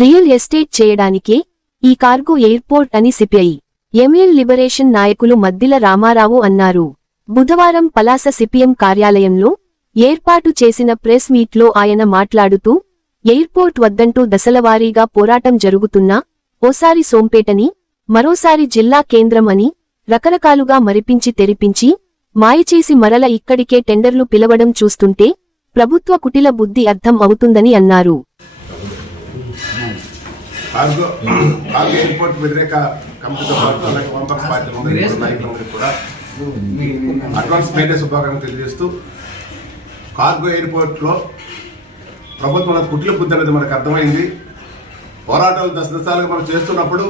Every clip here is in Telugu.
రియల్ ఎస్టేట్ చేయడానికే ఈ కార్గో ఎయిర్పోర్ట్ అని సిపిఐ ఎంఎల్ లిబరేషన్ నాయకులు మద్దిల రామారావు అన్నారు. బుధవారం పలాస సిపిఎం కార్యాలయంలో ఏర్పాటు చేసిన ప్రెస్ మీట్లో ఆయన మాట్లాడుతూ, ఎయిర్పోర్ట్ వద్దంటూ దశలవారీగా పోరాటం జరుగుతున్నా ఓసారి సోంపేటని, మరోసారి జిల్లా కేంద్రం అని రకరకాలుగా మరిపించి తెరిపించి మాయచేసి మరల ఇక్కడికే టెండర్లు పిలవడం చూస్తుంటే ప్రభుత్వ కుటిల బుద్ధి అర్థం అవుతుందని అన్నారు. కార్గో ఎయిర్పోర్ట్ లో ప్రభుత్వం కుటిల బుద్ధి అనేది మనకు అర్థమైంది. పోరాటాలు దశలుగా మనం చేస్తున్నప్పుడు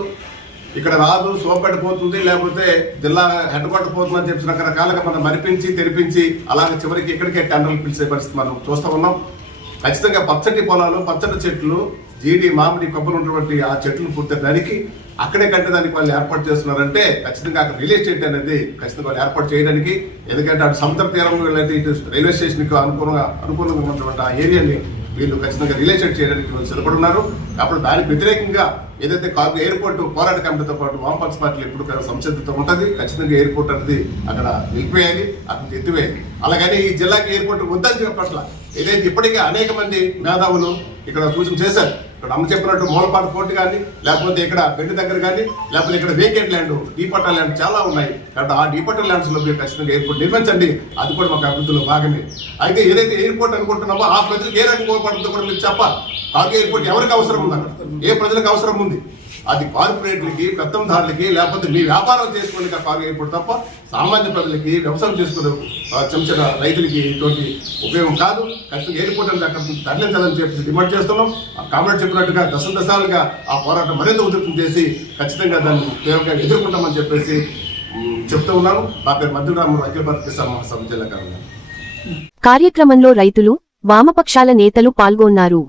ఇక్కడ రాదు, సోపడిపోతుంది, లేకపోతే జిల్లా హెడ్ క్వార్టర్ పోతుంది అని చెప్పి రకరకాలుగా మనం మరిపించి తెరిపించి అలాగే చివరికి ఇక్కడికే టెండర్లు పిలిచే పరిస్థితి మనం చూస్తూ ఉన్నాం. ఖచ్చితంగా పచ్చటి పొలాలు, పచ్చటి చెట్లు, జీడి, మామిడి, కొబ్బరి ఉన్నటువంటి ఆ చెట్లు పూర్తి దానికి అక్కడే కట్టేదానికి వాళ్ళు ఏర్పాటు చేస్తున్నారంటే ఖచ్చితంగా అక్కడ రియల్ ఎస్టేట్ అనేది ఖచ్చితంగా వాళ్ళు ఏర్పాటు చేయడానికి, ఎందుకంటే అటు సముద్ర తీరం వెళ్ళి ఇటు రైల్వే స్టేషన్కి అనుకూలంగా ఉన్నటువంటి ఆ ఏరియాని వీళ్ళు ఖచ్చితంగా రియల్ ఎస్టేట్ చేయడానికి వీళ్ళు సిద్ధపడి ఉన్నారు. అప్పుడు దానికి వ్యతిరేకంగా ఏదైతే కార్గో ఎయిర్పోర్ట్ పోరాట కమిటీతో పాటు వామపక్ష పార్టీలు ఎప్పుడు సంసిద్ధత ఉంటుంది. ఖచ్చితంగా ఎయిర్పోర్ట్ అనేది అక్కడ నిలిపివేయాలి, అతనికి ఎత్తివేయాలి. అలాగని ఈ జిల్లాకి ఎయిర్పోర్ట్ వద్దని చెప్పట్ల ఏదైతే ఇప్పటికే అనేక మంది మేధావులు ఇక్కడ సూచన చేశారు. ఇక్కడ అమ్మ చెప్పినట్టు మూలపాటు పోర్టు కానీ, లేకపోతే ఇక్కడ బెండ్ దగ్గర కానీ, లేకపోతే ఇక్కడ వేకెంట్ ల్యాండ్, డీపట్టా ల్యాండ్ చాలా ఉన్నాయి. కాబట్టి ఆ డీపట్టా ల్యాండ్స్ లో మీరు ఖచ్చితంగా ఎయిర్పోర్ట్ నిర్మించండి, అది కూడా మాకు అభివృద్ధిలో భాగమే. అయితే ఏదైతే ఎయిర్పోర్ట్ అనుకుంటున్నామో ఆ ప్రజలకు ఏ రకంగా ఉపయోగపడుతుందో కూడా మీరు చెప్పాలి. కార్గో ఎయిర్పోర్ట్ ఎవరికి అవసరం ఉంది, అక్కడ ఏ ప్రజలకు అవసరం ఉంది, అది కార్పొరేట్లకి, పెత్తందారులకి, లేకపోతే మీ వ్యాపారం చేసుకోండి కార్గో ఎయిర్పోర్ట్ తప్ప సామాన్య ప్రజలకి, వ్యవసాయం చేసుకునే చిన్న రైతులకి ఇటువంటి ఉపయోగం కాదు. ఖచ్చితంగా ఎయిర్పోర్ట్ అనేది అక్కడ తరలించాలని చెప్పి డిమాండ్ చేస్తున్నాం. కామెంట్ చెప్పినట్టుగా దశాలుగా ఆ పోరాటం మరింత ఉధృతం చేసి ఖచ్చితంగా దాన్ని తీవ్రంగా ఎదుర్కొంటామని చెప్పేసి చెప్తూ ఉన్నాను. నా పేరు మద్దిల రామారావు, అఖిల భారత కిసాన్ మహాసభ జిల్లా కార్యక్రమంలో రైతులు, వామపక్షాల నేతలు పాల్గొన్నారు.